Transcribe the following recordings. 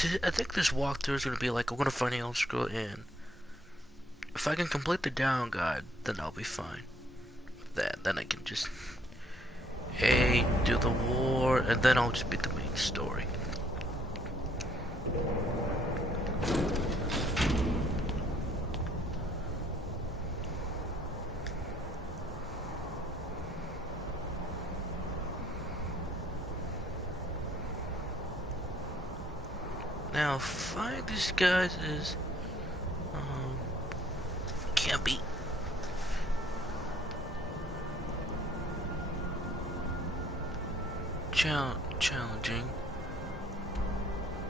I think this walkthrough is gonna be like I'm gonna find the Elder Scroll and if I can complete the down guide, then I'll be fine. With that, then I can just do the war, and then I'll just beat the main story. Now, find these guys is can't be. Challenging.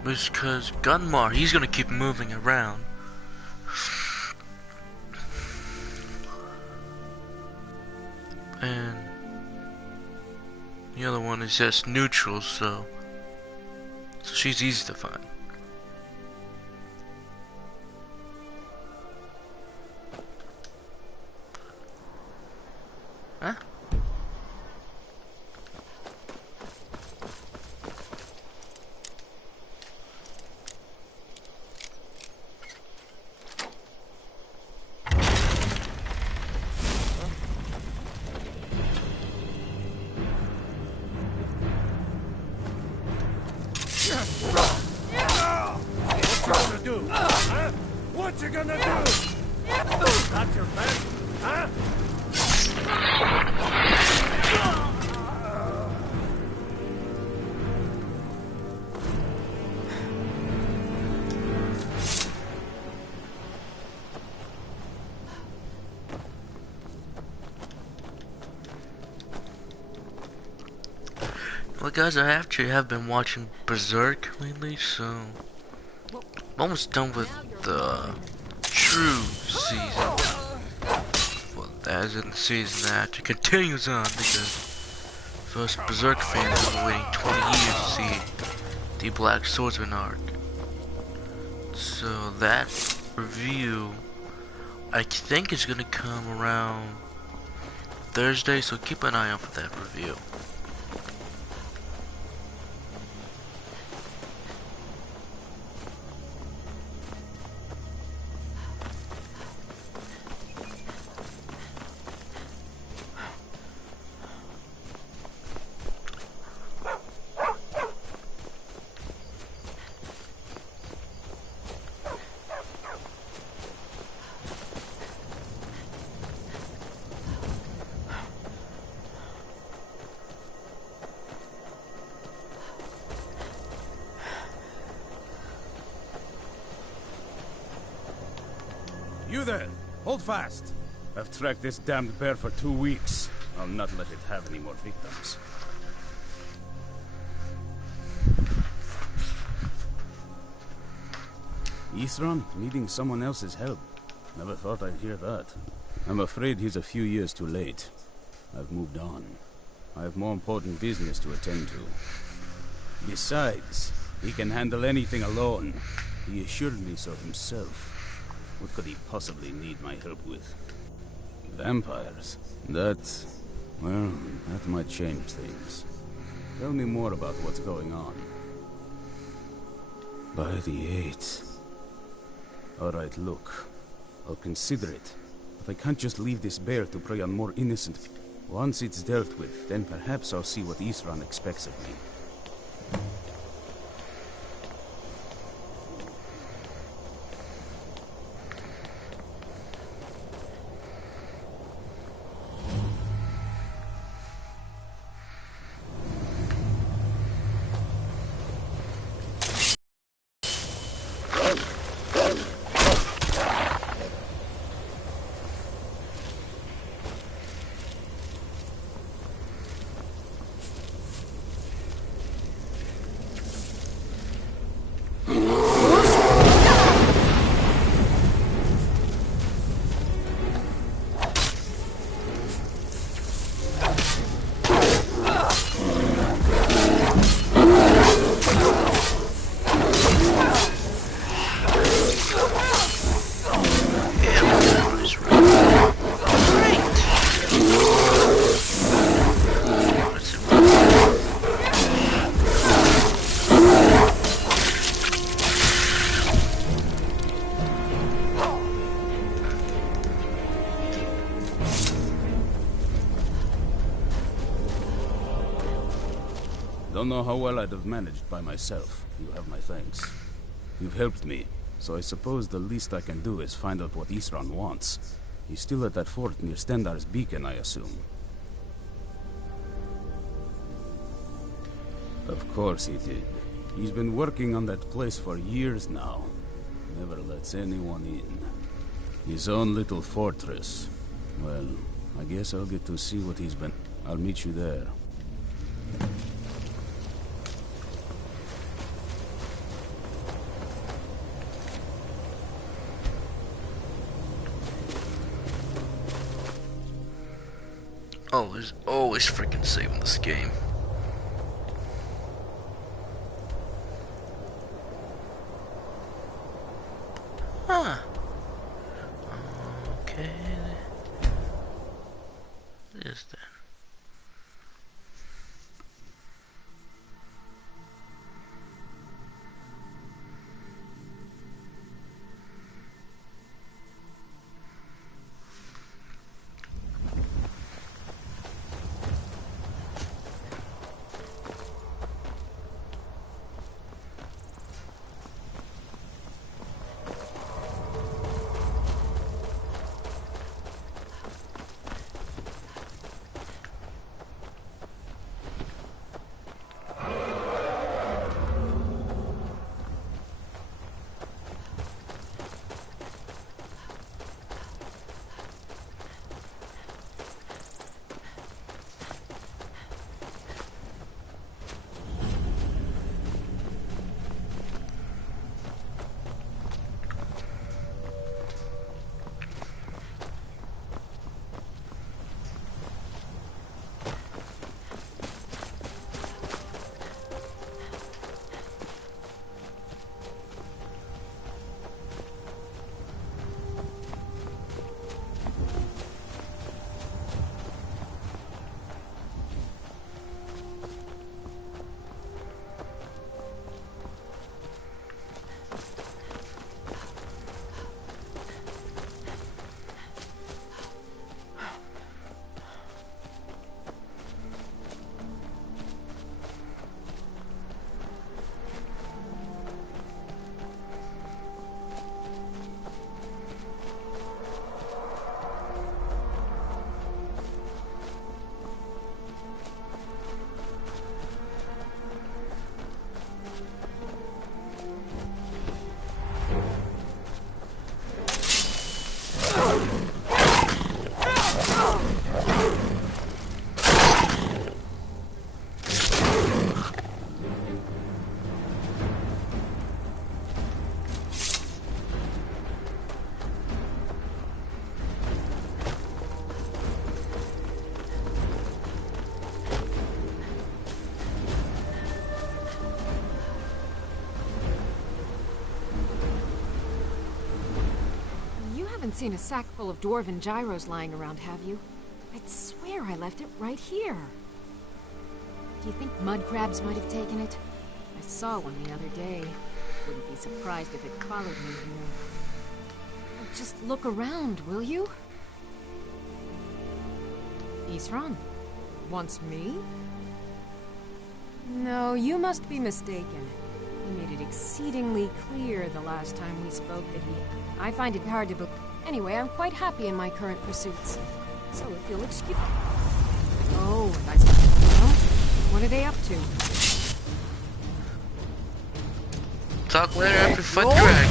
Because Gunmar, he's gonna keep moving around. And the other one is just neutral, so she's easy to find. Huh? What you gonna do? That's your best, huh? Well, guys, I actually have been watching Berserk lately, so I'm almost done with the true season. Well, as in the season that continues on, because for us Berserk fans have been waiting 20 years to see the Black Swordsman arc. So that review, I think, is gonna come around Thursday, so keep an eye out for that review. You there! Hold fast! I've tracked this damned bear for 2 weeks. I'll not let it have any more victims. Isran needing someone else's help. Never thought I'd hear that. I'm afraid he's a few years too late. I've moved on. I have more important business to attend to. Besides, he can handle anything alone. He assured me so himself. What could he possibly need my help with? Vampires? Well, that might change things. Tell me more about what's going on. By the 8th. Alright, look. I'll consider it. But I can't just leave this bear to prey on more innocent people. Once it's dealt with, then perhaps I'll see what Isran expects of me. Don't know how well I'd have managed by myself. You have my thanks. You've helped me, so I suppose the least I can do is find out what Isran wants. He's still at that fort near Stendar's beacon, I assume. Of course he did. He's been working on that place for years now. Never lets anyone in. His own little fortress. Well, I guess I'll get to see what he's been... I'll meet you there. Always freaking saving this game. Huh. Okay. What is that? Seen a sack full of dwarven gyros lying around, have you? I'd swear I left it right here. Do you think mud crabs might have taken it? I saw one the other day. Wouldn't be surprised if it followed me here. Just look around, will you? Isran? Wants me? No, you must be mistaken. He made it exceedingly clear the last time we spoke that I find it hard to believe. Anyway, I'm quite happy in my current pursuits. So if you'll excuse... Oh, I well, what are they up to? Talk later after fight the dragon.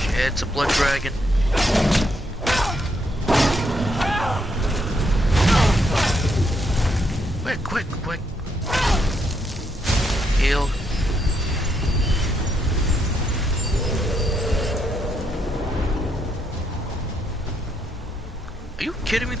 Shit, it's a blood dragon. Quick. Heal. Are you kidding me?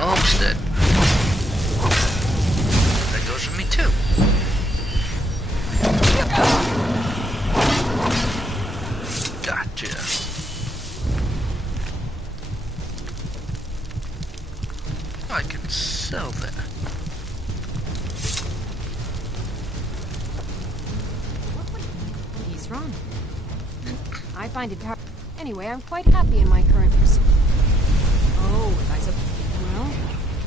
Almost dead. That goes for me too. Gotcha. I can sell that. run. I find it hard. Anyway, I'm quite happy in my current pursuit. Oh, I suppose. Well,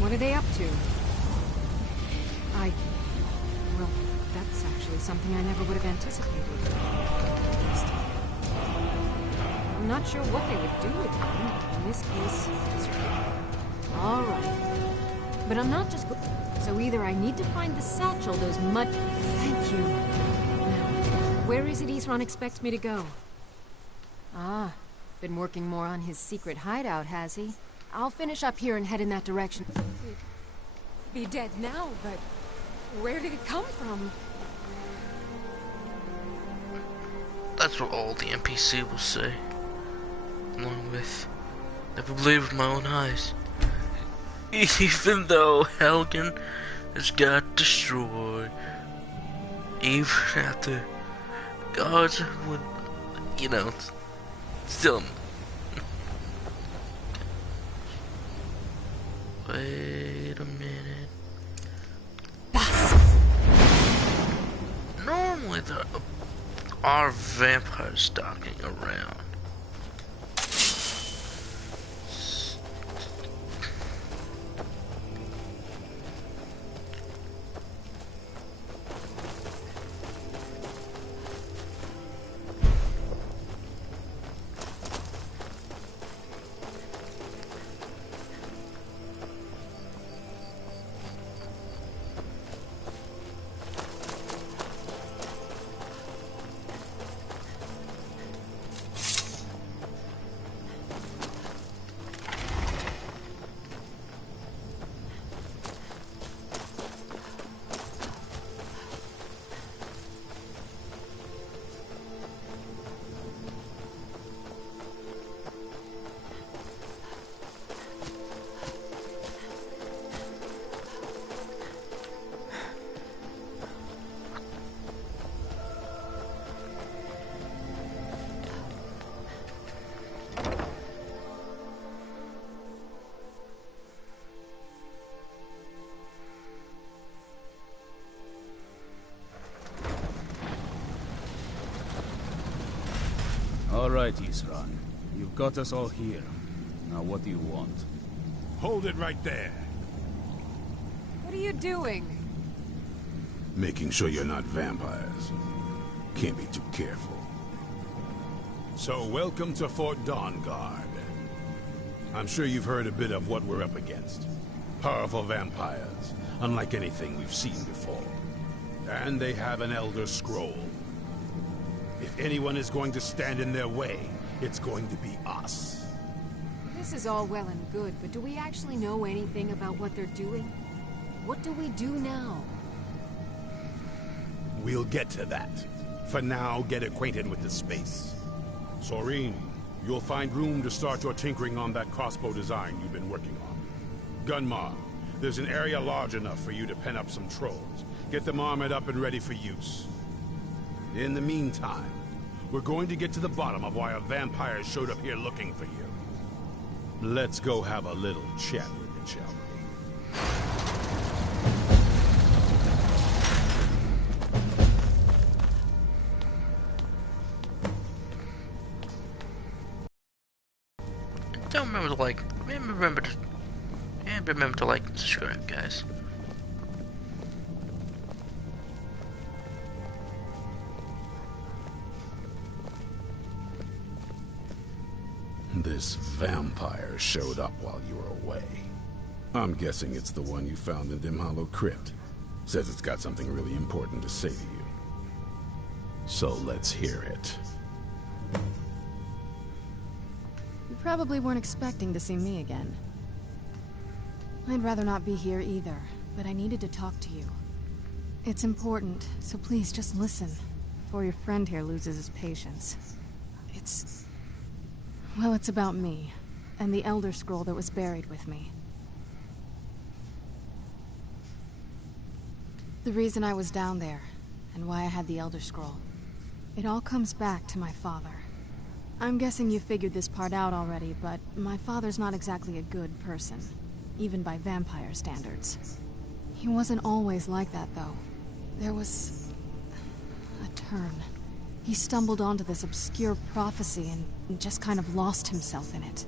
what are they up to? Well, that's actually something I never would have anticipated. Interesting. I'm not sure what they would do with him. In this case, just... Alright. But I'm not just... So either I need to find the satchel, those mud... Thank you. Now, where is it Isran expects me to go? Ah, been working more on his secret hideout, has he? I'll finish up here and head in that direction. Be dead now, but where did it come from? That's what all the NPC will say. Along with, never believed my own eyes. Even though Helgen has got destroyed, even after gods would, you know, still. Wait a minute. Normally there are vampires stalking around. All right, Isran. You've got us all here. Now what do you want? Hold it right there. What are you doing? Making sure you're not vampires. Can't be too careful. So, welcome to Fort Dawnguard. I'm sure you've heard a bit of what we're up against. Powerful vampires, unlike anything we've seen before. And they have an Elder Scroll. If anyone is going to stand in their way, it's going to be us. This is all well and good, but do we actually know anything about what they're doing? What do we do now? We'll get to that. For now, get acquainted with the space. Soreen, you'll find room to start your tinkering on that crossbow design you've been working on. Gunmar, there's an area large enough for you to pen up some trolls. Get them armored up and ready for use. In the meantime, we're going to get to the bottom of why a vampire showed up here looking for you. Let's go have a little chat with it, shall we? Don't remember to like, remember to like and subscribe, guys. This vampire showed up while you were away. I'm guessing it's the one you found in Dim Hollow Crypt. Says it's got something really important to say to you. So let's hear it. You probably weren't expecting to see me again. I'd rather not be here either, but I needed to talk to you. It's important, so please just listen, before your friend here loses his patience. Well, it's about me, and the Elder Scroll that was buried with me. The reason I was down there, and why I had the Elder Scroll. It all comes back to my father. I'm guessing you figured this part out already, but my father's not exactly a good person, even by vampire standards. He wasn't always like that, though. There was a turn. He stumbled onto this obscure prophecy and just kind of lost himself in it.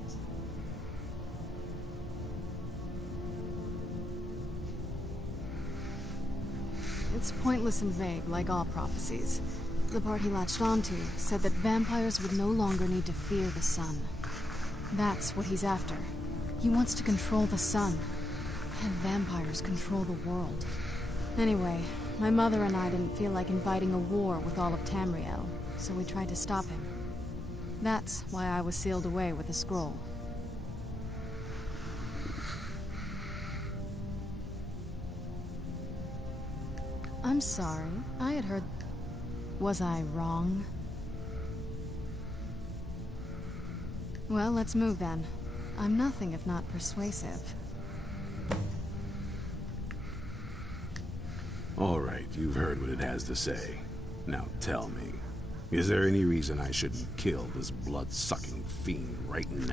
It's pointless and vague, like all prophecies. The part he latched onto said that vampires would no longer need to fear the sun. That's what he's after. He wants to control the sun. And vampires control the world. Anyway, my mother and I didn't feel like inviting a war with all of Tamriel, so we tried to stop him. That's why I was sealed away with the scroll. I'm sorry. I had heard... Was I wrong? Well, let's move then. I'm nothing if not persuasive. All right, you've heard what it has to say. Now tell me, is there any reason I shouldn't kill this blood-sucking fiend right now?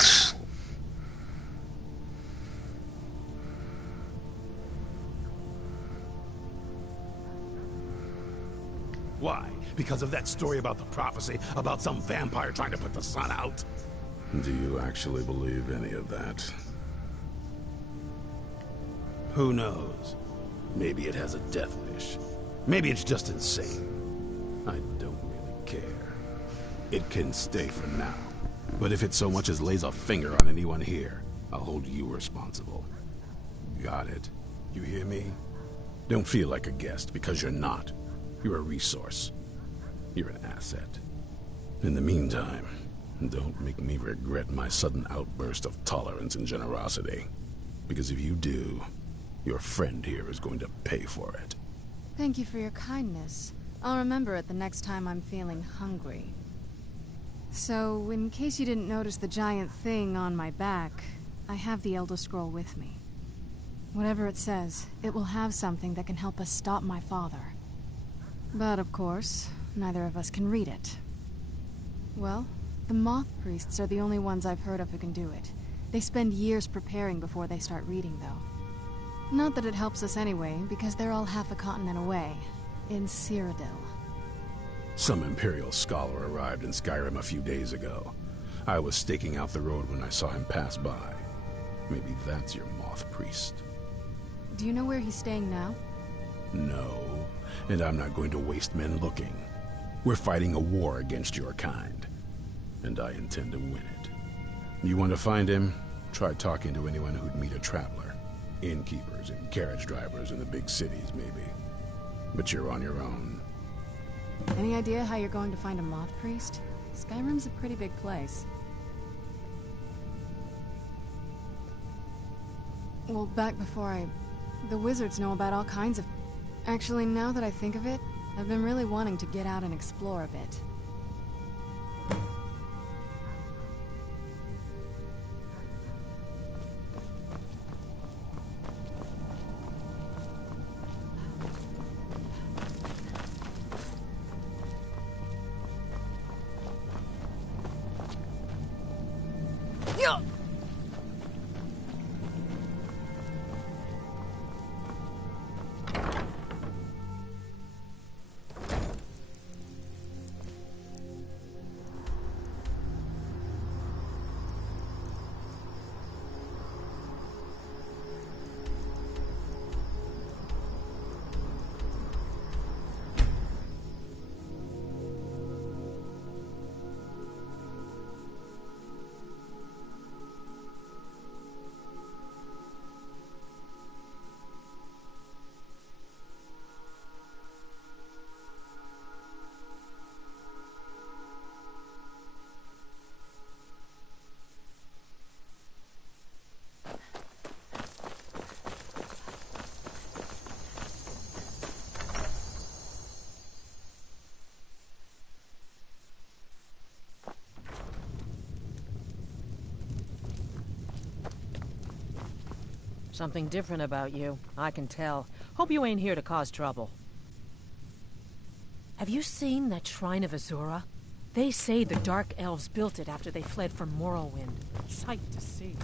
Why? Because of that story about the prophecy, about some vampire trying to put the sun out? Do you actually believe any of that? Who knows? Maybe it has a death wish. Maybe it's just insane. I don't really care. It can stay for now. But if it so much as lays a finger on anyone here, I'll hold you responsible. Got it? You hear me? Don't feel like a guest, because you're not. You're a resource. You're an asset. In the meantime, don't make me regret my sudden outburst of tolerance and generosity. Because if you do, your friend here is going to pay for it. Thank you for your kindness. I'll remember it the next time I'm feeling hungry. So, in case you didn't notice the giant thing on my back, I have the Elder Scroll with me. Whatever it says, it will have something that can help us stop my father. But of course, neither of us can read it. Well, the Moth Priests are the only ones I've heard of who can do it. They spend years preparing before they start reading, though. Not that it helps us anyway, because they're all half a continent away, in Cyrodiil. Some Imperial scholar arrived in Skyrim a few days ago. I was staking out the road when I saw him pass by. Maybe that's your Moth Priest. Do you know where he's staying now? No, and I'm not going to waste men looking. We're fighting a war against your kind, and I intend to win it. You want to find him? Try talking to anyone who'd meet a traveler. Innkeepers and carriage drivers in the big cities, maybe. But you're on your own. Any idea how you're going to find a Moth Priest? Skyrim's a pretty big place. Well, back before the wizards know about all kinds of... Actually, now that I think of it, I've been really wanting to get out and explore a bit. Something different about you, I can tell. Hope you ain't here to cause trouble. Have you seen that Shrine of Azura? They say the Dark Elves built it after they fled from Morrowind. Sight to see.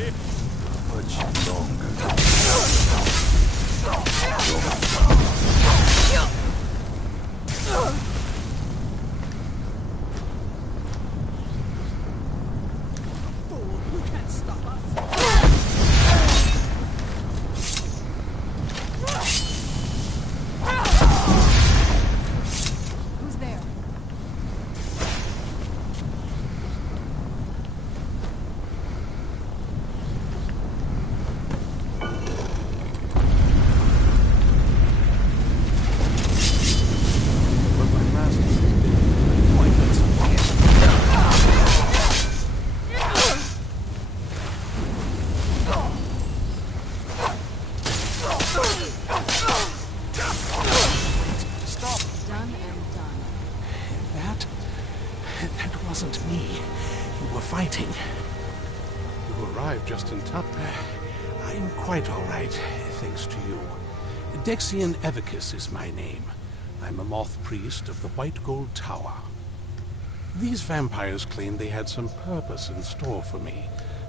Much longer. Who's there? Done and done. That wasn't me. You were fighting. You arrived just in time. I'm quite all right, thanks to you. Dexian Evicus is my name. I'm a moth priest of the White Gold Tower. These vampires claimed they had some purpose in store for me,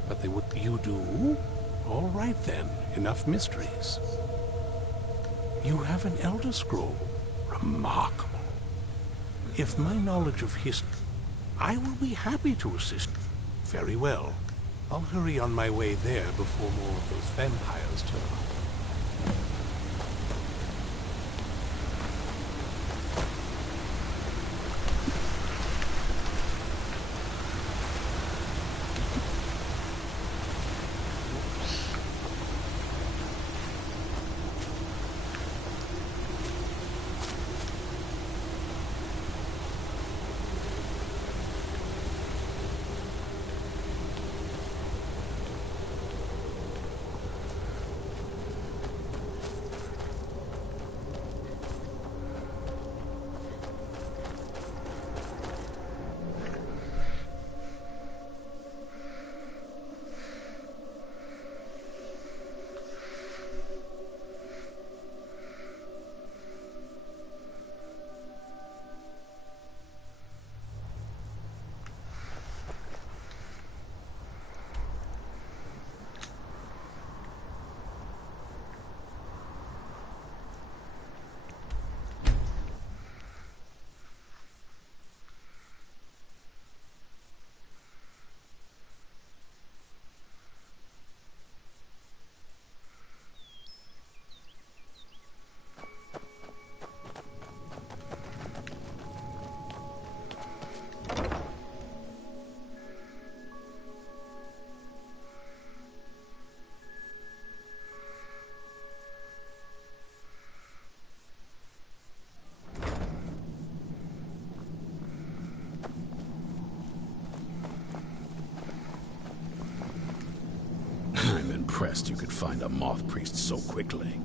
but they would... You do? All right then, enough mysteries. You have an Elder Scroll. Remarkable. If my knowledge of history... I will be happy to assist. Very well. I'll hurry on my way there before more of those vampires turn up. I'm impressed you could find a moth priest so quickly.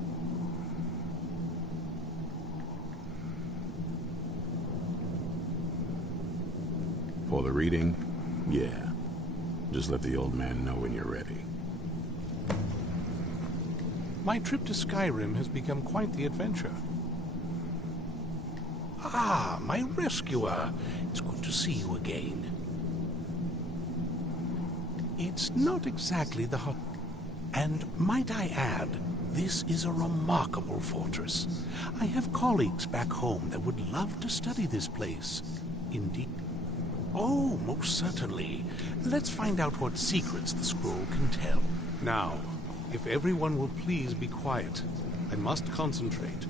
For the reading? Yeah. Just let the old man know when you're ready. My trip to Skyrim has become quite the adventure. Ah, my rescuer. It's good to see you again. It's not exactly the hot... And might I add, this is a remarkable fortress. I have colleagues back home that would love to study this place. Indeed. Oh, most certainly. Let's find out what secrets the scroll can tell. Now, if everyone will please be quiet, I must concentrate.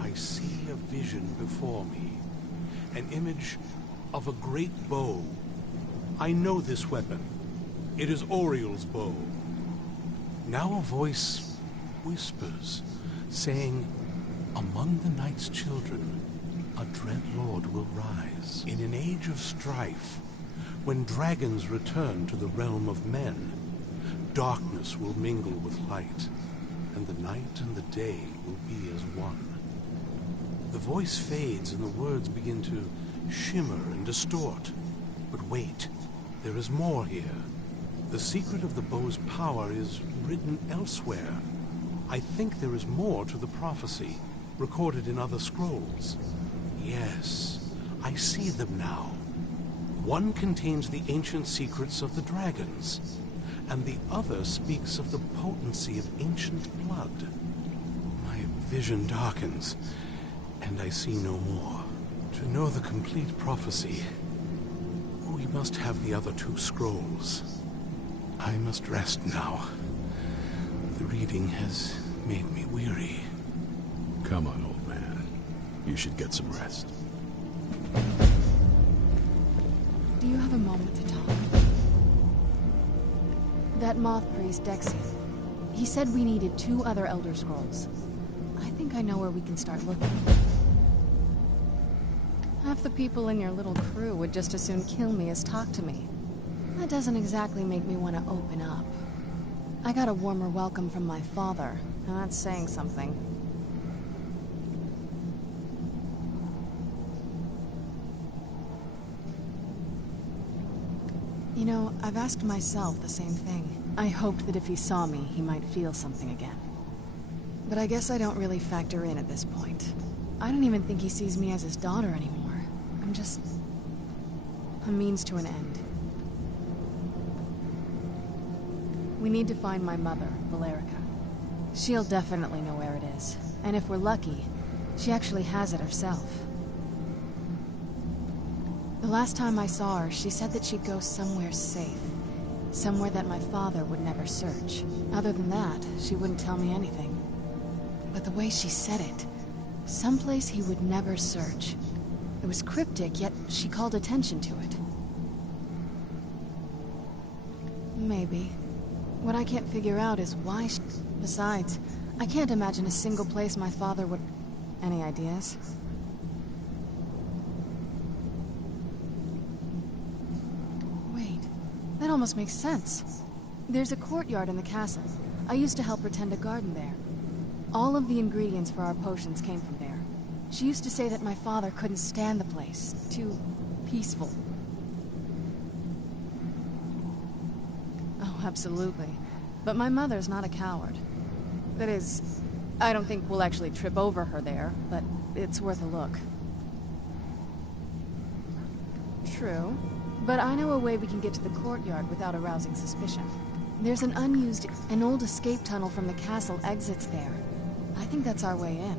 I see a vision before me. An image of a great bow. I know this weapon. It is Oriel's bow. Now a voice whispers, saying, among the night's children, a dread lord will rise. In an age of strife, when dragons return to the realm of men, darkness will mingle with light, and the night and the day will be as one. The voice fades and the words begin to shimmer and distort. But wait, there is more here. The secret of the bow's power is written elsewhere. I think there is more to the prophecy, recorded in other scrolls. Yes, I see them now. One contains the ancient secrets of the dragons, and the other speaks of the potency of ancient blood. My vision darkens, and I see no more. To know the complete prophecy, we must have the other 2 scrolls. I must rest now. The reading has made me weary. Come on, old man. You should get some rest. Do you have a moment to talk? That moth priest, Dexian, he said we needed 2 other Elder Scrolls. I think I know where we can start looking. Half the people in your little crew would just as soon kill me as talk to me. That doesn't exactly make me want to open up. I got a warmer welcome from my father, and that's saying something. You know, I've asked myself the same thing. I hoped that if he saw me, he might feel something again. But I guess I don't really factor in at this point. I don't even think he sees me as his daughter anymore. I'm just a means to an end. We need to find my mother, Valerica. She'll definitely know where it is. And if we're lucky, she actually has it herself. The last time I saw her, she said that she'd go somewhere safe. Somewhere that my father would never search. Other than that, she wouldn't tell me anything. But the way she said it, someplace he would never search. It was cryptic, yet she called attention to it. Maybe. What I can't figure out is why she... Besides, I can't imagine a single place my father would... Any ideas? Wait, that almost makes sense. There's a courtyard in the castle. I used to help her tend a garden there. All of the ingredients for our potions came from there. She used to say that my father couldn't stand the place. Too peaceful. Oh, absolutely. But my mother's not a coward. That is, I don't think we'll actually trip over her there, but it's worth a look. True. But I know a way we can get to the courtyard without arousing suspicion. There's an old escape tunnel from the castle exits there. I think that's our way in.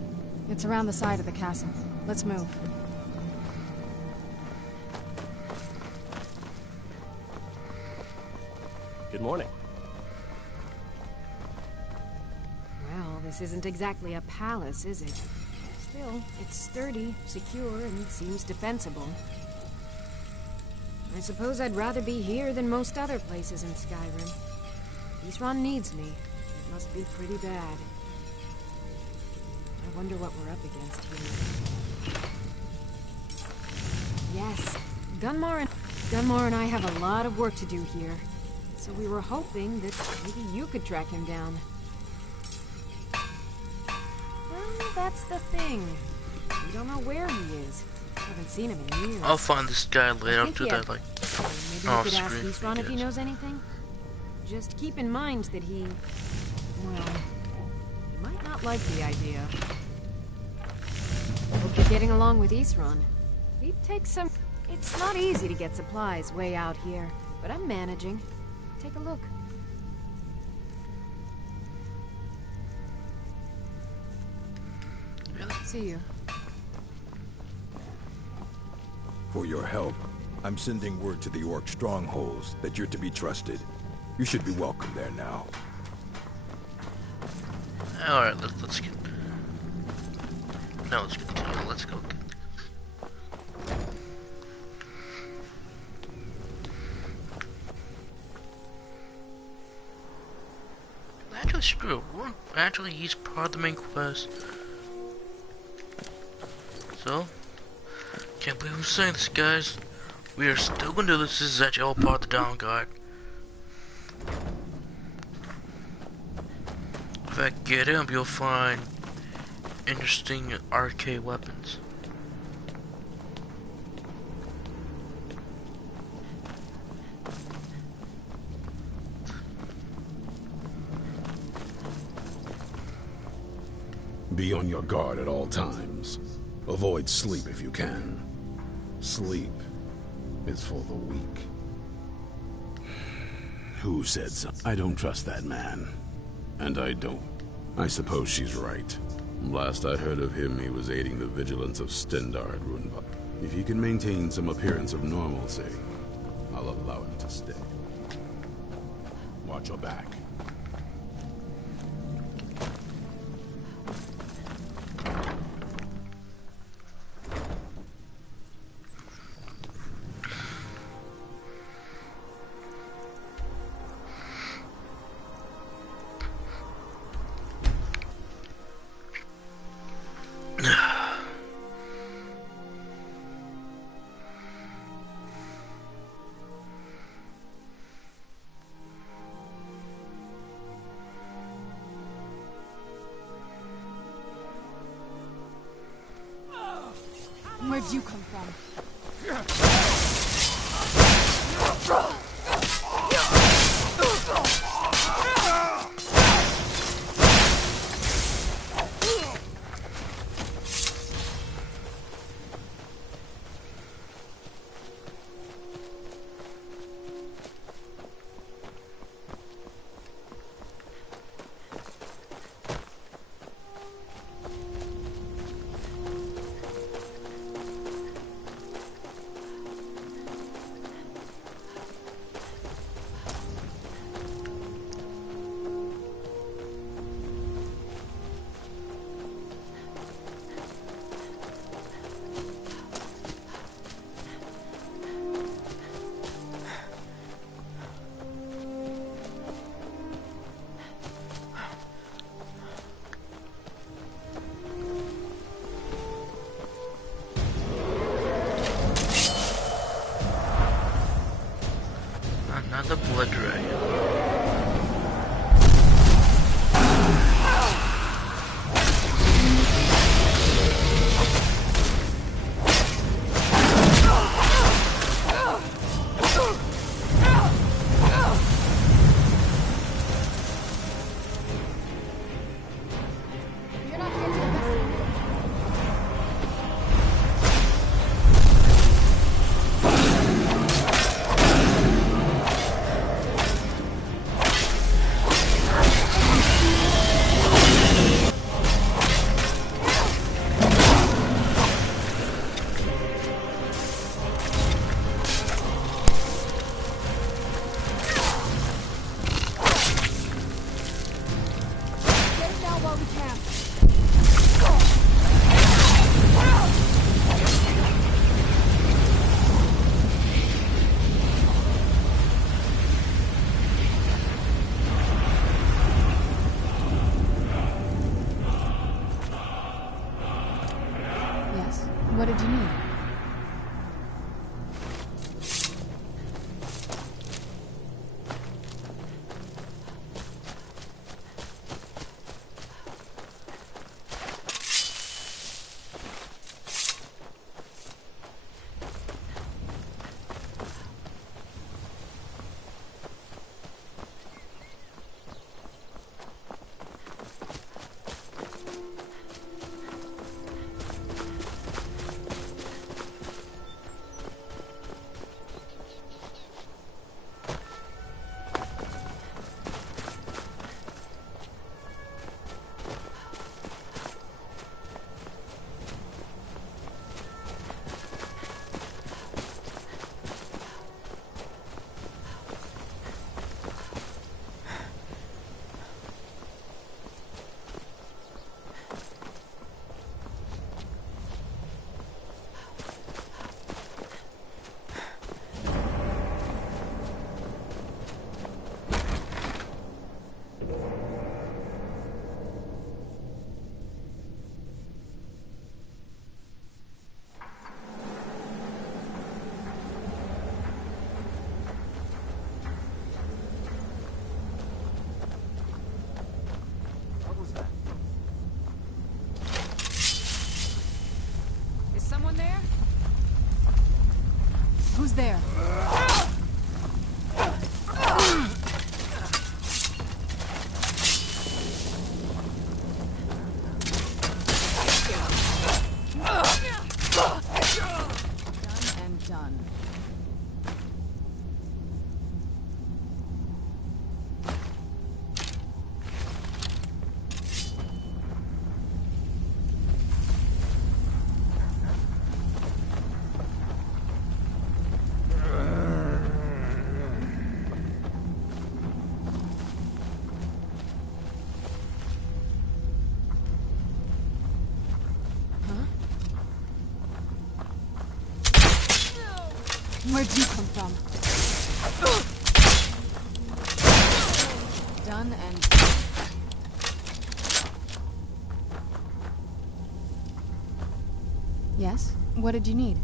It's around the side of the castle. Let's move. Good morning. Well, this isn't exactly a palace, is it? Still, it's sturdy, secure, and seems defensible. I suppose I'd rather be here than most other places in Skyrim. Isran needs me. It must be pretty bad. I wonder what we're up against here. Yes, Gunmar and I have a lot of work to do here. So we were hoping that maybe you could track him down. Well, that's the thing. We don't know where he is. Haven't seen him in years. I'll find this guy later. I'll do that like maybe you could ask Isran if he knows anything. Just keep in mind that he, well, might not like the idea. Hope you're getting along with Isran. He'd take some... It's not easy to get supplies way out here, but I'm managing. Take a look. See you. For your help, I'm sending word to the Orc strongholds that you're to be trusted. You should be welcome there now. Alright, let's get... No, let's continue. Let's go. Actually, screw it. Actually, he's part of the main quest. So, can't believe I'm saying this, guys. We are still gonna do this. This is actually all part of the dawnguard. If I get him, you'll find interesting arcade weapons. Be on your guard at all times. Avoid sleep if you can. Sleep is for the weak. Who said so? I don't trust that man. And I don't. I suppose she's right. Last I heard of him, he was aiding the vigilance of Stendar at Runva. If he can maintain some appearance of normalcy, I'll allow him to stay. Watch your back. Where'd you come from? Where'd you come from? Done and... Yes? What did you need?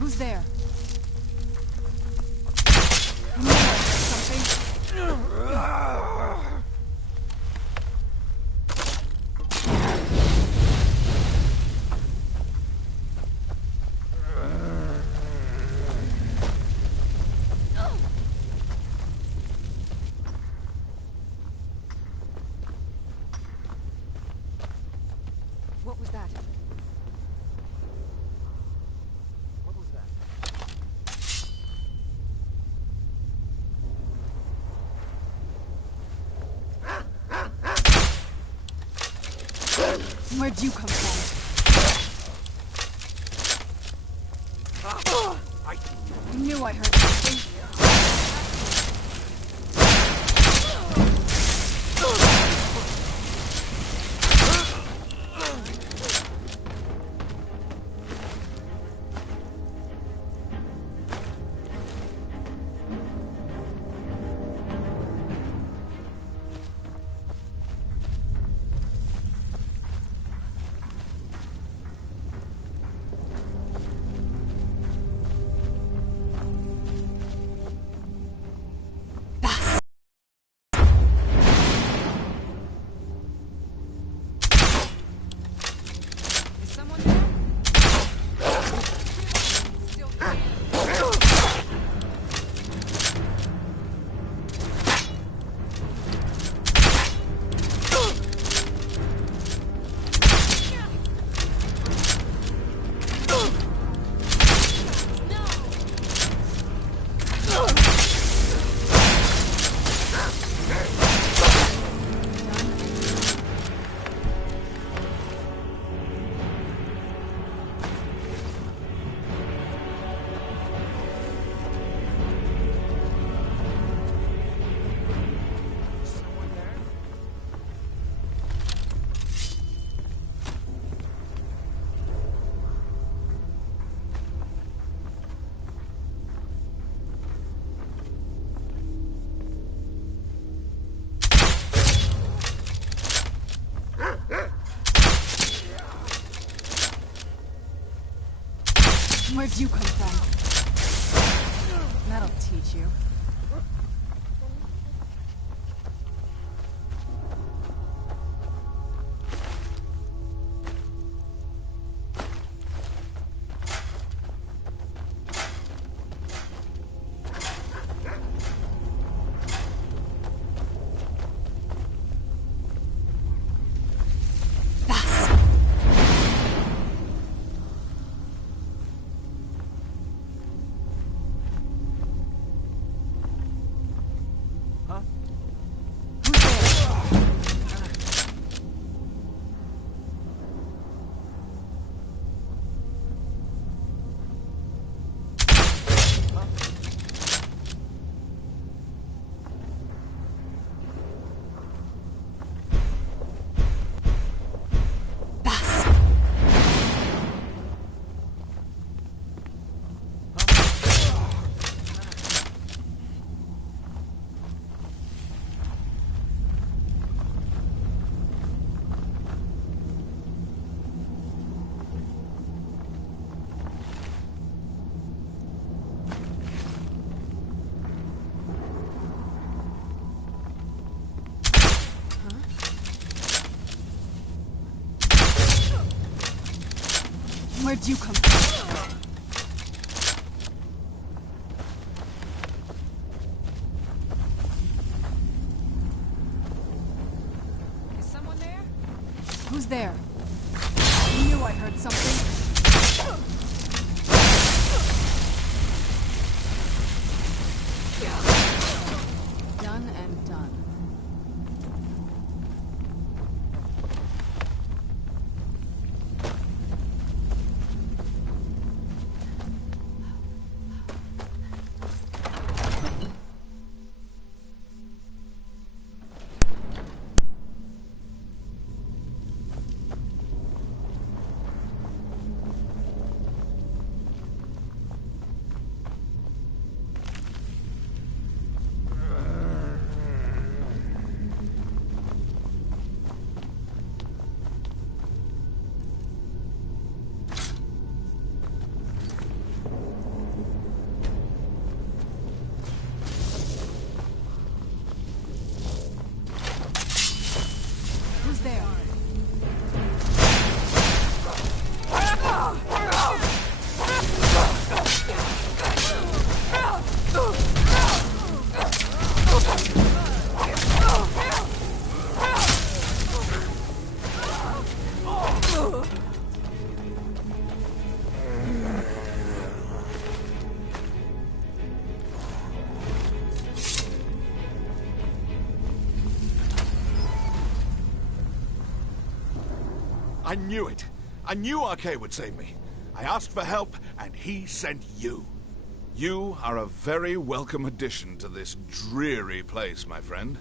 Who's there? What was that? What was that? Where'd you come from? I knew I heard something. Is someone there? Still Where'd you come from? That'll teach you. Where'd you come from? Is someone there? Who's there? I knew I heard something. Done and done. I knew it. I knew RK would save me. I asked for help, and he sent you. You are a very welcome addition to this dreary place, my friend.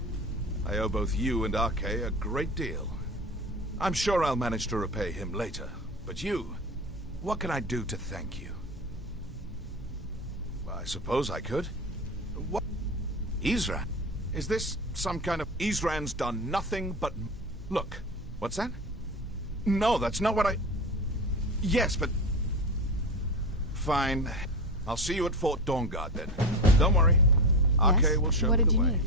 I owe both you and RK a great deal. I'm sure I'll manage to repay him later. But you, what can I do to thank you? Well, I suppose I could. What? Isran? Is this some kind of... Isran's done nothing but... Look, what's that? No, that's not what I... Yes, but... Fine. I'll see you at Fort Dawnguard then. Don't worry. Yes? RK will show What me did the you way. need?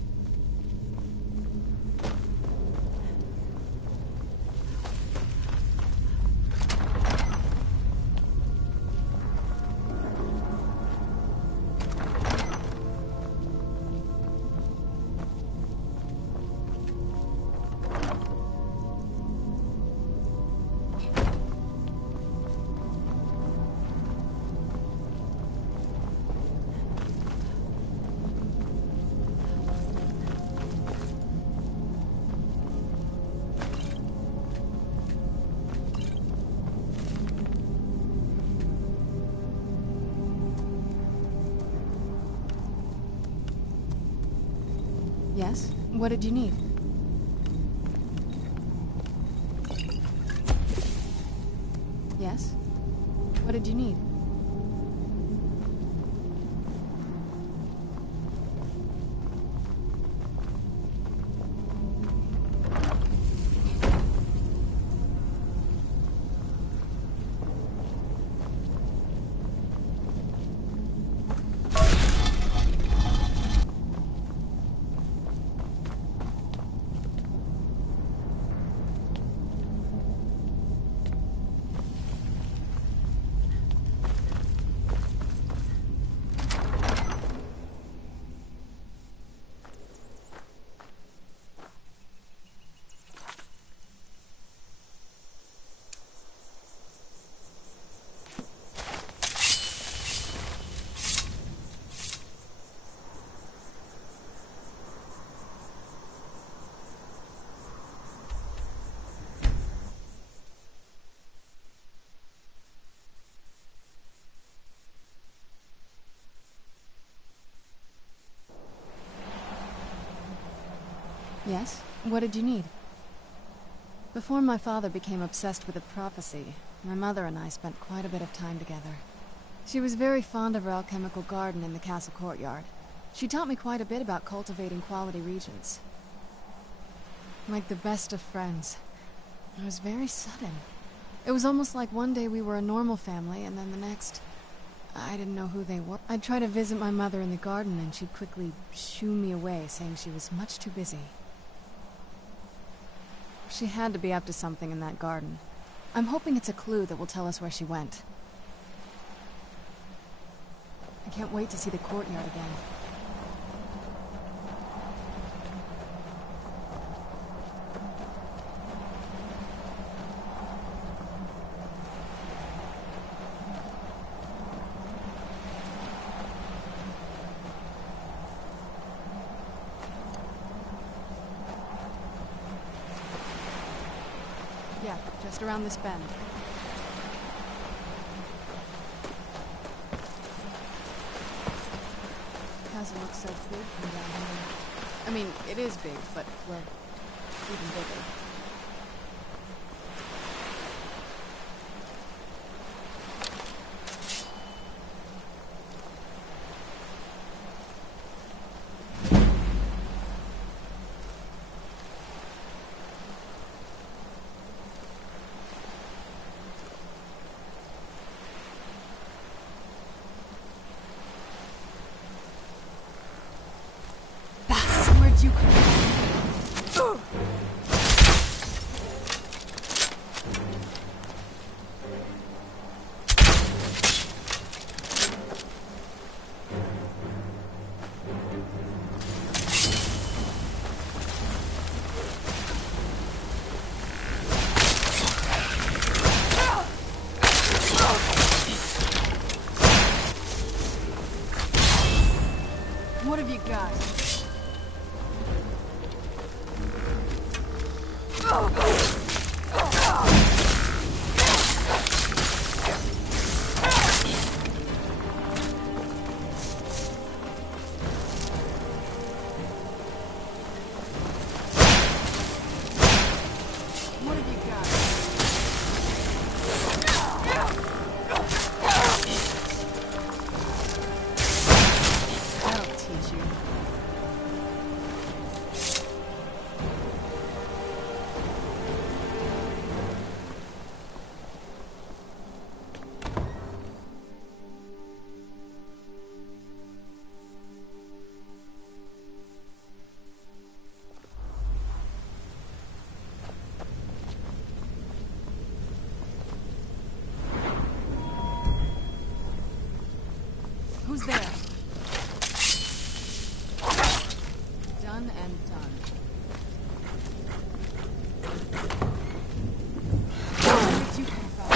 Yes? What did you need? Yes? What did you need? Yes? What did you need? Before my father became obsessed with a prophecy, my mother and I spent quite a bit of time together. She was very fond of our alchemical garden in the castle courtyard. She taught me quite a bit about cultivating quality regions. Like the best of friends. It was very sudden. It was almost like one day we were a normal family, and then the next... I didn't know who they were. I'd try to visit my mother in the garden, and she'd quickly shoo me away, saying she was much too busy. She had to be up to something in that garden. I'm hoping it's a clue that will tell us where she went. I can't wait to see the courtyard again. Yeah, just around this bend. The castle looks so big from down here. I mean, it is big, but, well, even bigger. Where'd you come from? What have you got? Who's there? Done and done. Where'd you come from?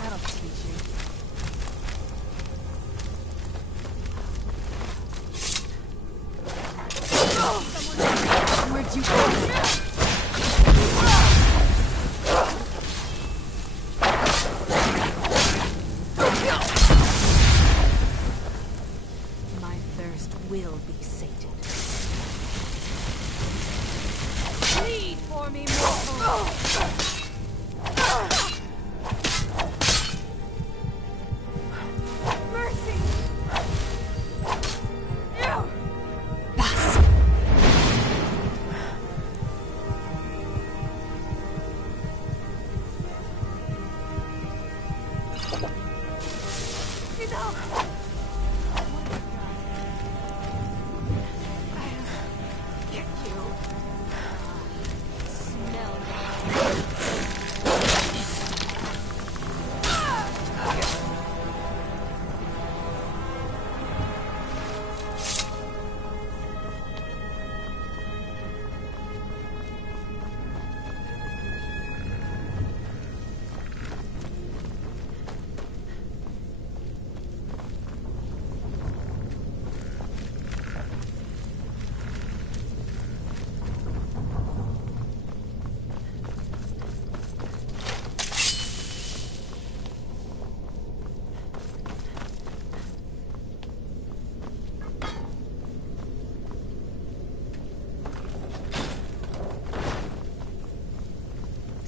That'll teach you. Where'd you come from? My thirst will be sated. Plead for me, mortal! Mercy!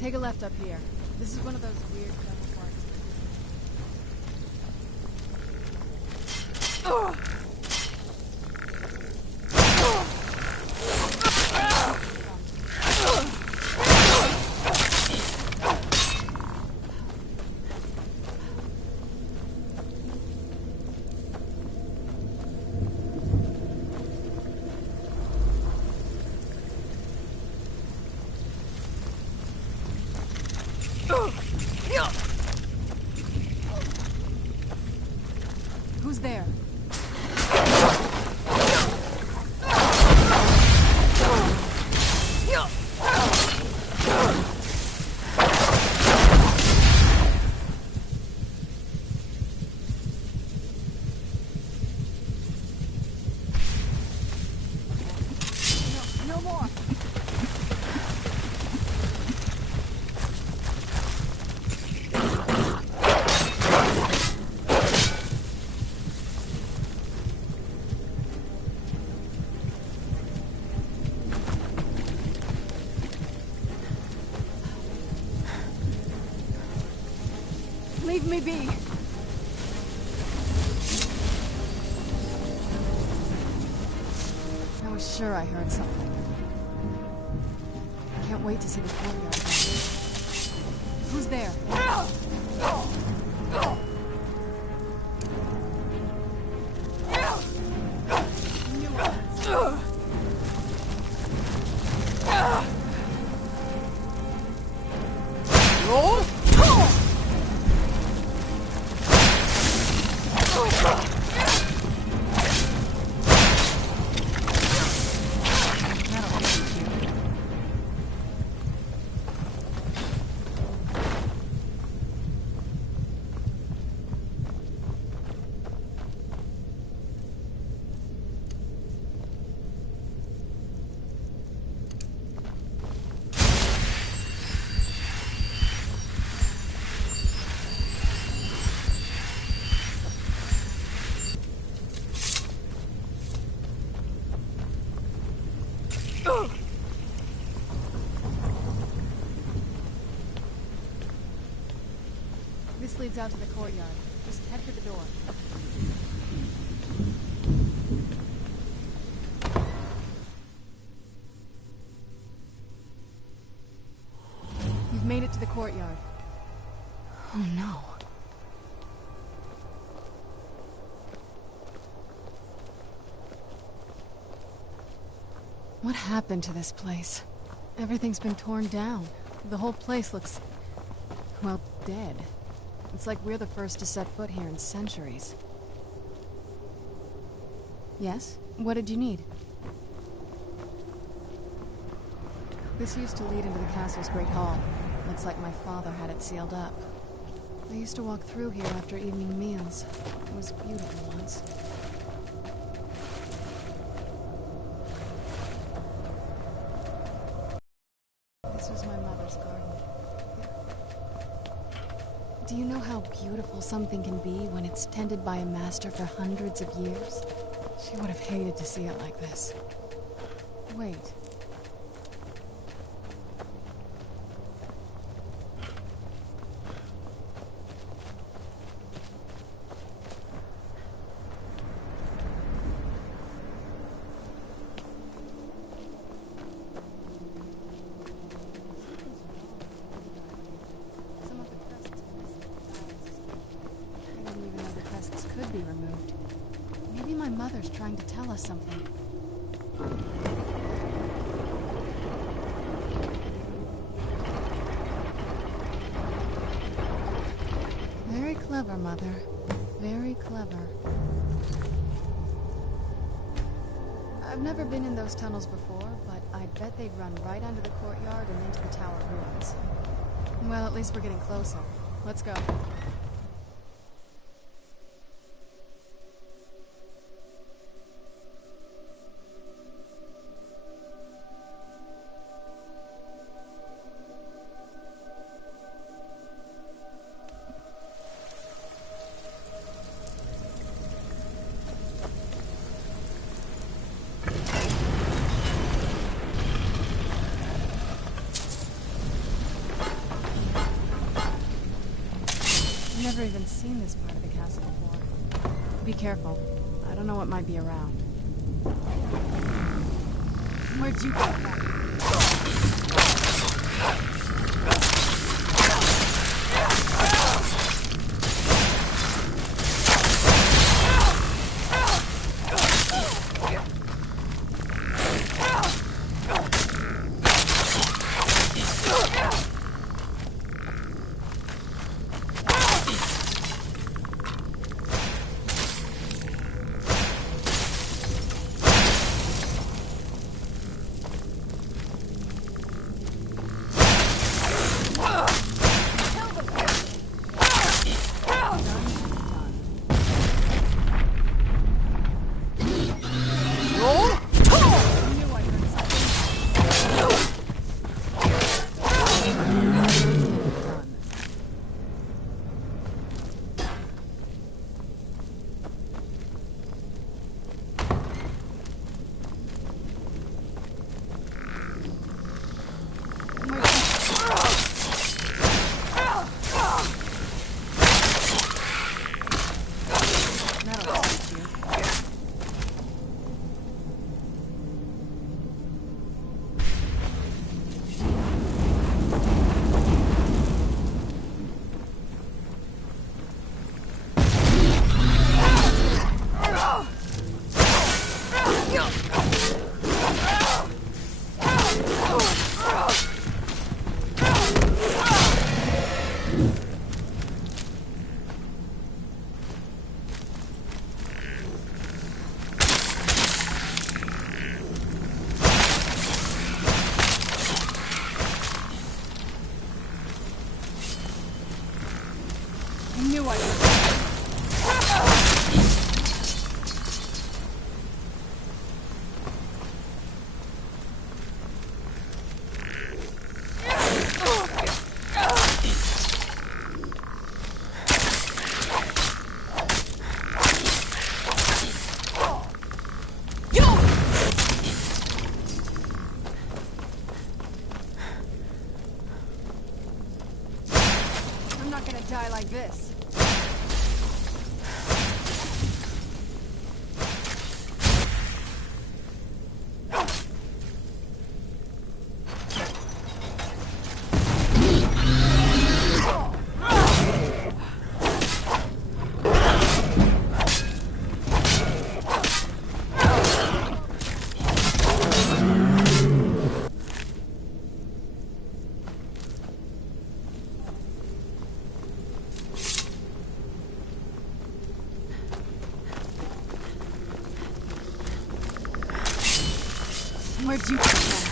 Take a left up here. This is one of those weird double parts. Who's there? No more. Leave me be. I was sure I heard something. I can't wait to see the courtyard again. Who's there? This leads out to the courtyard. Just head for the door. You've made it to the courtyard. Oh no. What happened to this place? Everything's been torn down. The whole place looks, well, dead. It's like we're the first to set foot here in centuries. Yes? What did you need? This used to lead into the castle's great hall. Looks like my father had it sealed up. I used to walk through here after evening meals. It was beautiful once. This was my mother's garden. Do you know how beautiful something can be when it's tended by a master for hundreds of years? She would have hated to see it like this. Wait. Could be removed. Maybe my mother's trying to tell us something. Very clever, Mother. Very clever. I've never been in those tunnels before, but I bet they'd run right under the courtyard and into the tower ruins. Well, at least we're getting closer. Let's go. I've never even seen this part of the castle before. Be careful. I don't know what might be around. Where'd you get that? I'm not gonna die like this. Where'd you come from?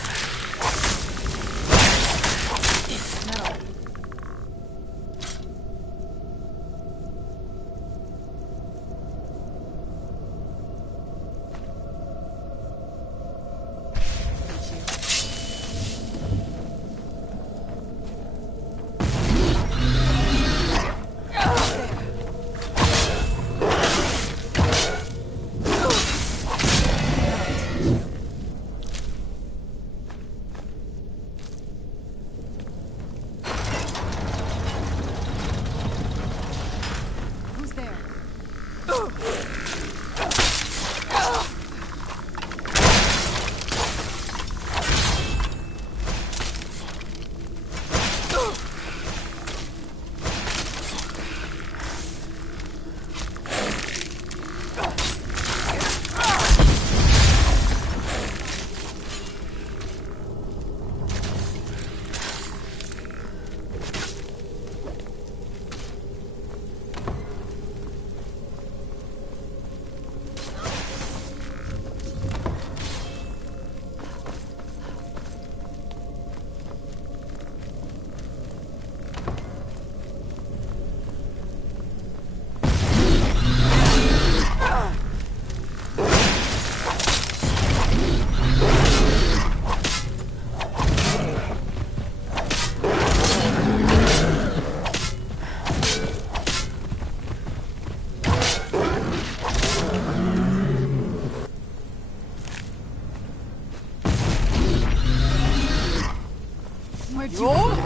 Metal.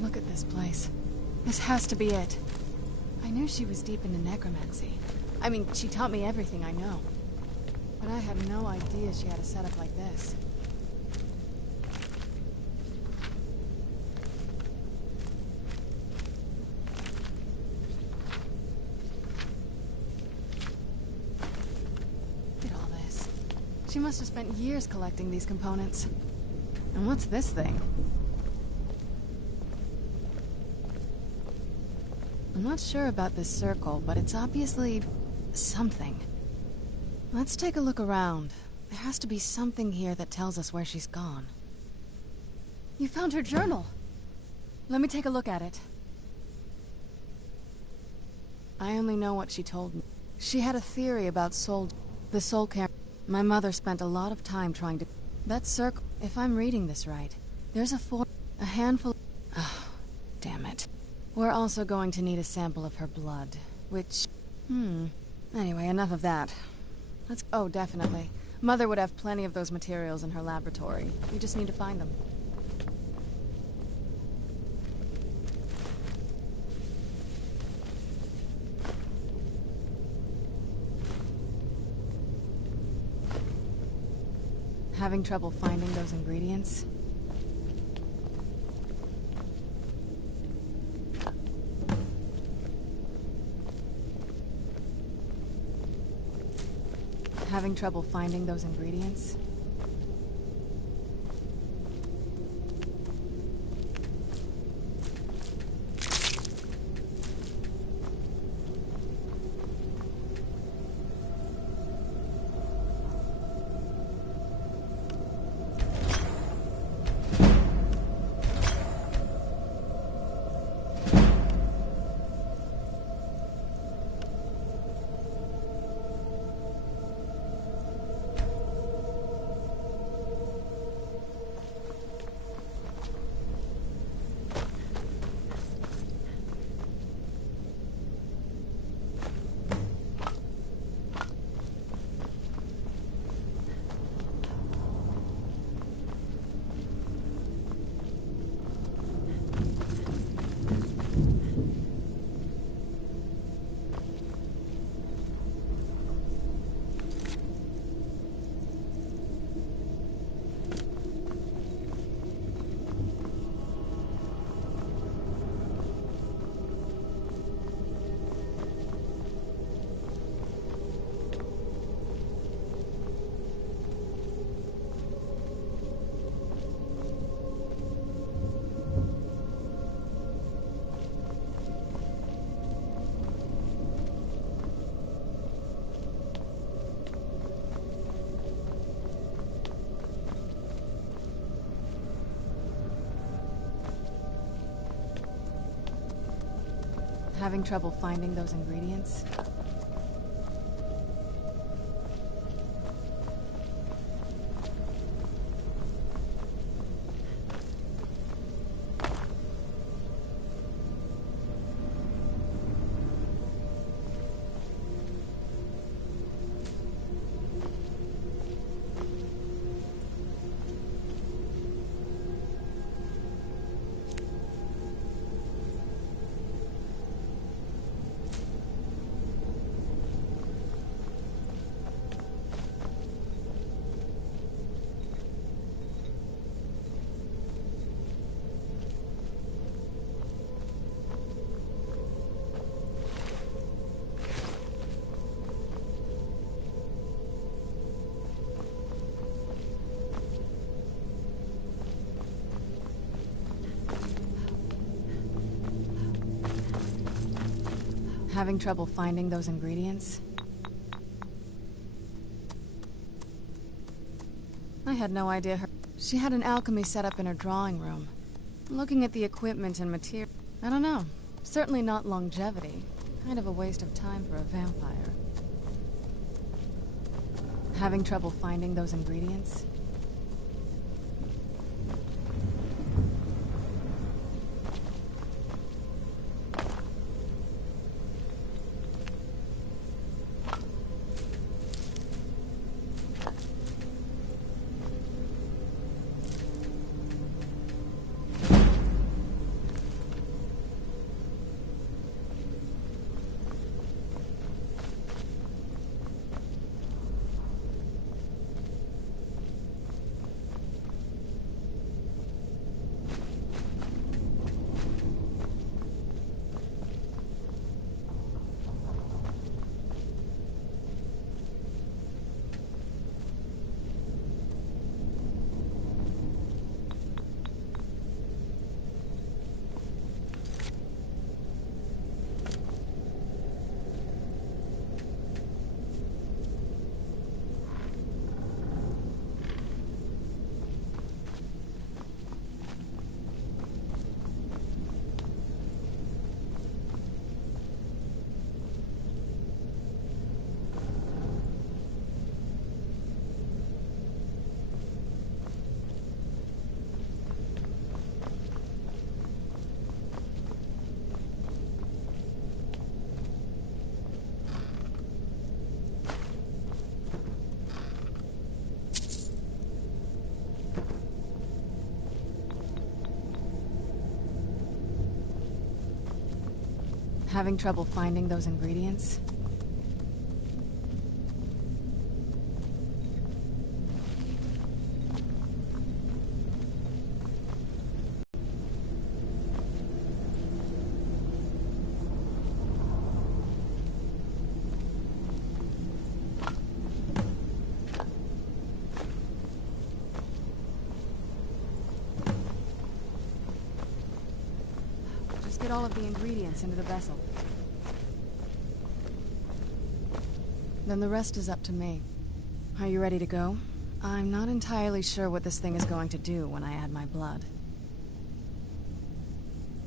Look at this place. This has to be it. I knew she was deep into necromancy. I mean, she taught me everything I know. But I had no idea she had a setup like this. Look at all this. She must have spent years collecting these components. And what's this thing? I'm not sure about this circle, but it's obviously something. Let's take a look around. There has to be something here that tells us where she's gone. You found her journal. Let me take a look at it. I only know what she told me. She had a theory about the soul care. My mother spent a lot of time trying to... That circle, if I'm reading this right, there's a handful... Oh, damn it. We're also going to need a sample of her blood, which... Anyway, enough of that. Let's... Oh, definitely. Mother would have plenty of those materials in her laboratory. We just need to find them. Having trouble finding those ingredients? Having trouble finding those ingredients? Having trouble finding those ingredients? Having trouble finding those ingredients? I had no idea she had an alchemy set up in her drawing room. Looking at the equipment and material, I don't know. Certainly not longevity. Kind of a waste of time for a vampire. Having trouble finding those ingredients? Having trouble finding those ingredients? Just get all of the ingredients into the vessel. Then the rest is up to me. Are you ready to go? I'm not entirely sure what this thing is going to do when I add my blood.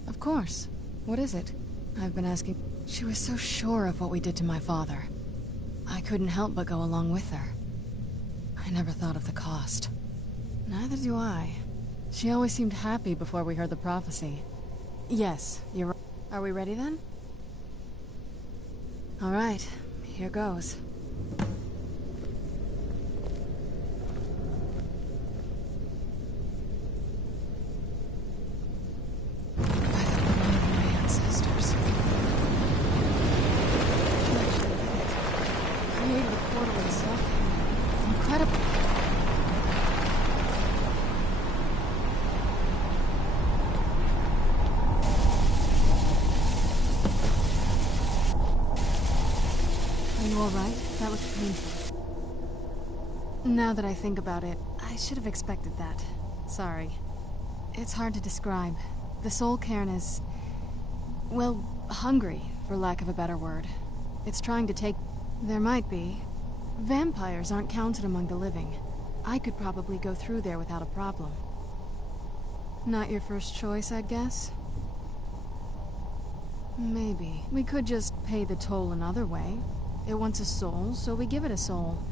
Of course. What is it? I've been asking... She was so sure of what we did to my father. I couldn't help but go along with her. I never thought of the cost. Neither do I. She always seemed happy before we heard the prophecy. Yes, you're right. Are we ready then? All right, here goes. Now that I think about it, I should have expected that. Sorry. It's hard to describe. The soul cairn is... well, hungry, for lack of a better word. It's trying to take... There might be. Vampires aren't counted among the living. I could probably go through there without a problem. Not your first choice, I'd guess? Maybe. We could just pay the toll another way. It wants a soul, so we give it a soul.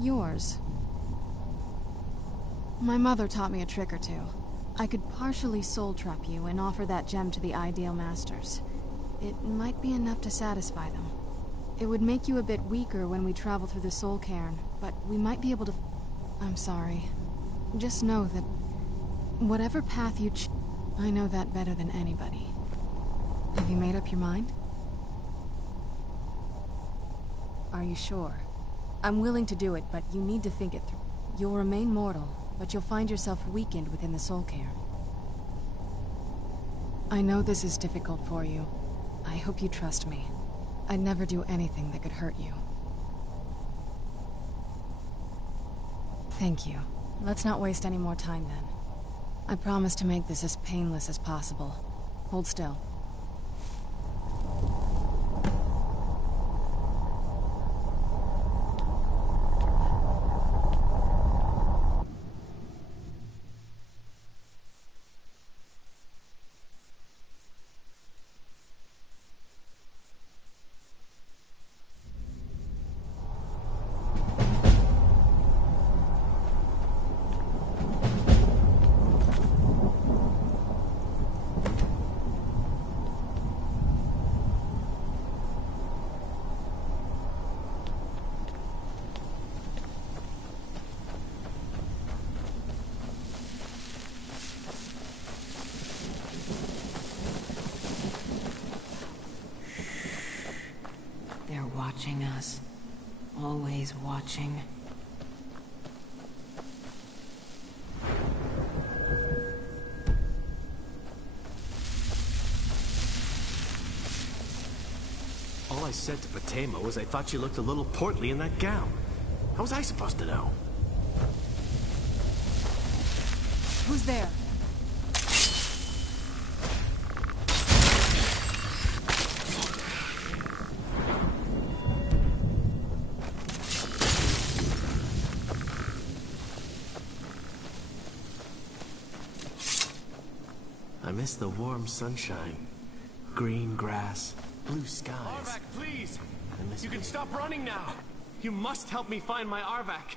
Yours. My mother taught me a trick or two. I could partially soul trap you and offer that gem to the Ideal Masters. It might be enough to satisfy them. It would make you a bit weaker when we travel through the soul cairn, but we might be able to... I'm sorry. Just know that whatever path you I know that better than anybody. Have you made up your mind? Are you sure? I'm willing to do it, but you need to think it through. You'll remain mortal, but you'll find yourself weakened within the soul cairn. I know this is difficult for you. I hope you trust me. I'd never do anything that could hurt you. Thank you. Let's not waste any more time then. I promise to make this as painless as possible. Hold still. They're watching us. Always watching. All I said to Patema was I thought she looked a little portly in that gown. How was I supposed to know? Who's there? I miss the warm sunshine, green grass, blue skies. Arvak, please! You can stop running now! You must help me find my Arvak.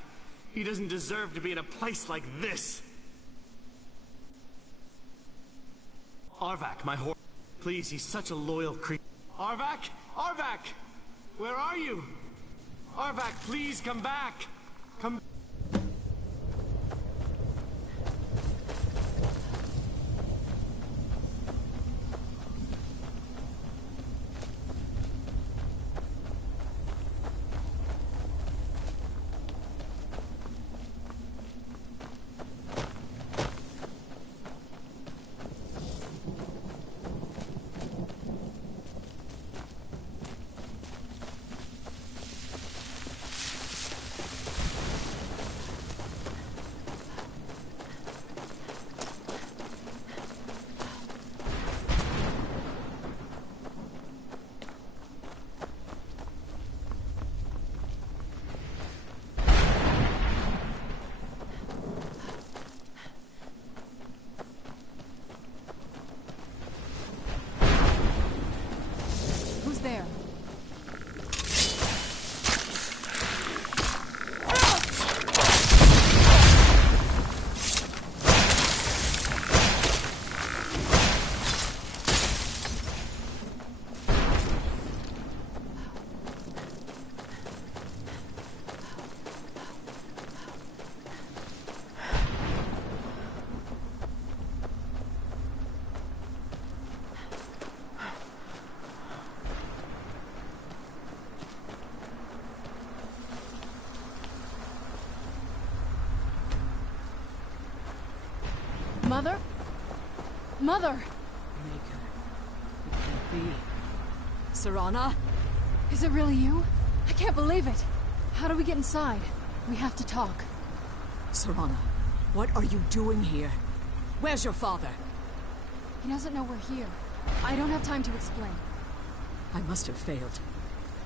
He doesn't deserve to be in a place like this. Arvak, my horse. Please, he's such a loyal creature. Arvak! Arvak! Where are you? Arvak, please come back! Come... There. Mother? Mother! Maker. It can't be. Serana? Is it really you? I can't believe it. How do we get inside? We have to talk. Serana, what are you doing here? Where's your father? He doesn't know we're here. I don't have time to explain. I must have failed.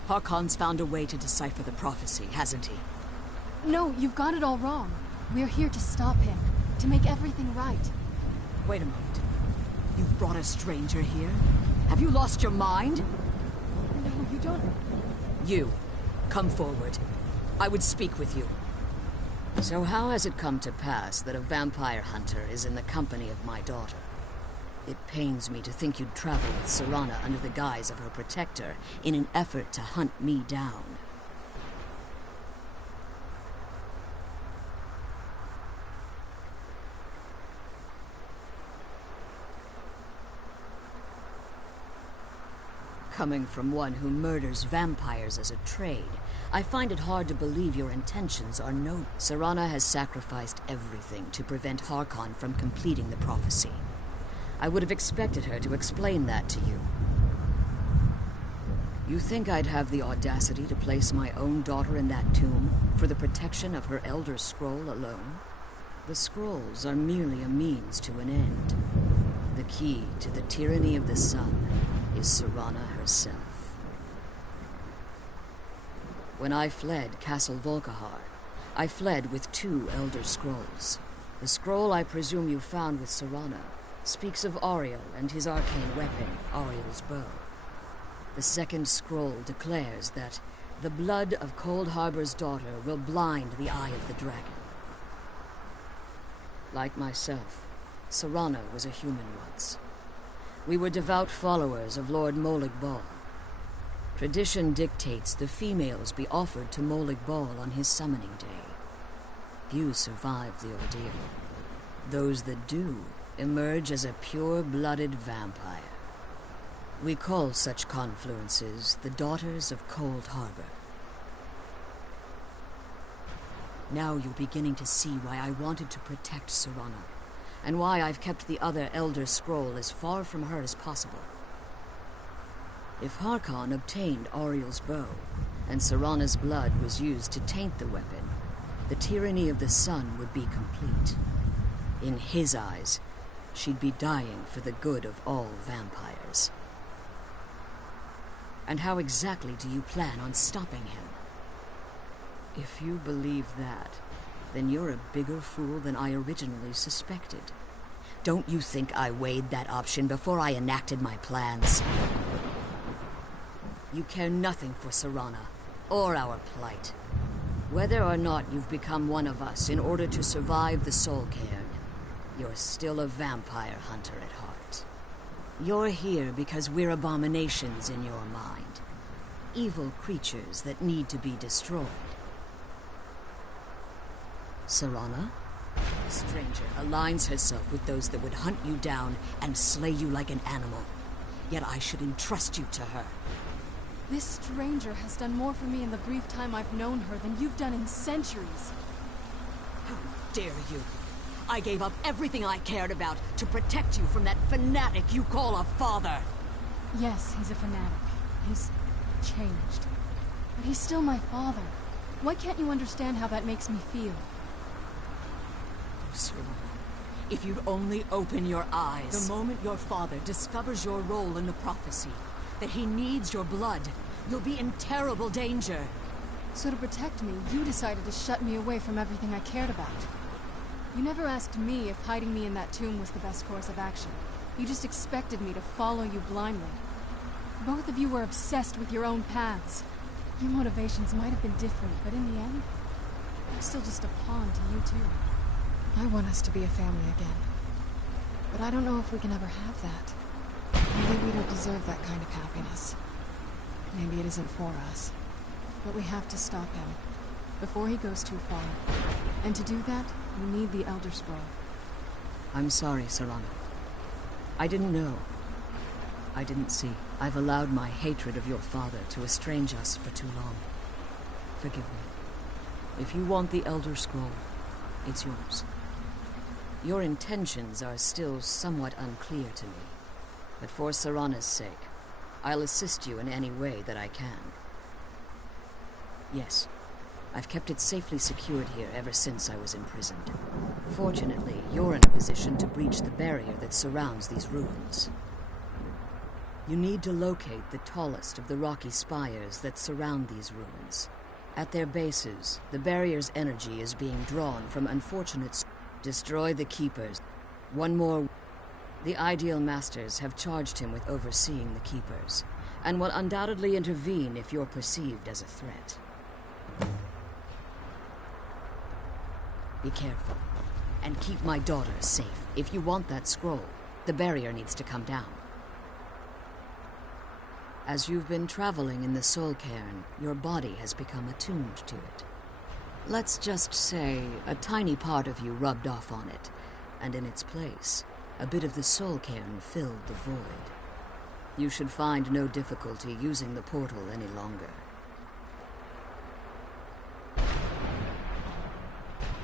Harkon's found a way to decipher the prophecy, hasn't he? No, you've got it all wrong. We're here to stop him. To make everything right. Wait a moment. You've brought a stranger here? Have you lost your mind? No, you don't... You, come forward. I would speak with you. So how has it come to pass that a vampire hunter is in the company of my daughter? It pains me to think you'd travel with Serana under the guise of her protector in an effort to hunt me down. Coming from one who murders vampires as a trade, I find it hard to believe your intentions are noble. Serana has sacrificed everything to prevent Harkon from completing the prophecy. I would have expected her to explain that to you. You think I'd have the audacity to place my own daughter in that tomb for the protection of her Elder Scroll alone? The scrolls are merely a means to an end. The key to the tyranny of the sun is Serana herself. When I fled Castle Volkihar, I fled with 2 Elder Scrolls. The scroll I presume you found with Serana speaks of Auriel and his arcane weapon, Auriel's bow. The second scroll declares that the blood of Cold Harbor's daughter will blind the eye of the dragon. Like myself, Serana was a human once. We were devout followers of Lord Molig Bal. Tradition dictates the females be offered to Molig Bal on his summoning day. Few survive the ordeal. Those that do emerge as a pure-blooded vampire. We call such confluences the Daughters of Cold Harbor. Now you're beginning to see why I wanted to protect Serana, and why I've kept the other Elder Scroll as far from her as possible. If Harkon obtained Auriel's bow, and Serana's blood was used to taint the weapon, the tyranny of the sun would be complete. In his eyes, she'd be dying for the good of all vampires. And how exactly do you plan on stopping him? If you believe that, then you're a bigger fool than I originally suspected. Don't you think I weighed that option before I enacted my plans? You care nothing for Serana, or our plight. Whether or not you've become one of us in order to survive the Soul Cairn, you're still a vampire hunter at heart. You're here because we're abominations in your mind. Evil creatures that need to be destroyed. Serana, a stranger, aligns herself with those that would hunt you down and slay you like an animal. Yet I should entrust you to her. This stranger has done more for me in the brief time I've known her than you've done in centuries. How dare you! I gave up everything I cared about to protect you from that fanatic you call a father! Yes, he's a fanatic. He's changed. But he's still my father. Why can't you understand how that makes me feel? Serana, if you'd only open your eyes. The moment your father discovers your role in the prophecy, that he needs your blood, you'll be in terrible danger. So to protect me, you decided to shut me away from everything I cared about. You never asked me if hiding me in that tomb was the best course of action. You just expected me to follow you blindly. Both of you were obsessed with your own paths. Your motivations might have been different, but in the end, I'm still just a pawn to you too. I want us to be a family again. But I don't know if we can ever have that. Maybe we don't deserve that kind of happiness. Maybe it isn't for us. But we have to stop him, before he goes too far. And to do that, we need the Elder Scroll. I'm sorry, Serana. I didn't know. I didn't see. I've allowed my hatred of your father to estrange us for too long. Forgive me. If you want the Elder Scroll, it's yours. Your intentions are still somewhat unclear to me. But for Serana's sake, I'll assist you in any way that I can. Yes, I've kept it safely secured here ever since I was imprisoned. Fortunately, you're in a position to breach the barrier that surrounds these ruins. You need to locate the tallest of the rocky spires that surround these ruins. At their bases, the barrier's energy is being drawn from unfortunate... Destroy the Keepers. One more... The Ideal Masters have charged him with overseeing the Keepers, and will undoubtedly intervene if you're perceived as a threat. Be careful, and keep my daughter safe. If you want that scroll, the barrier needs to come down. As you've been traveling in the Soul Cairn, your body has become attuned to it. Let's just say a tiny part of you rubbed off on it, and in its place, a bit of the Soul Cairn filled the void. You should find no difficulty using the portal any longer.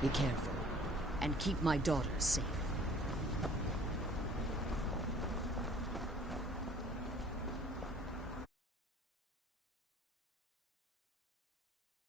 Be careful, and keep my daughter safe.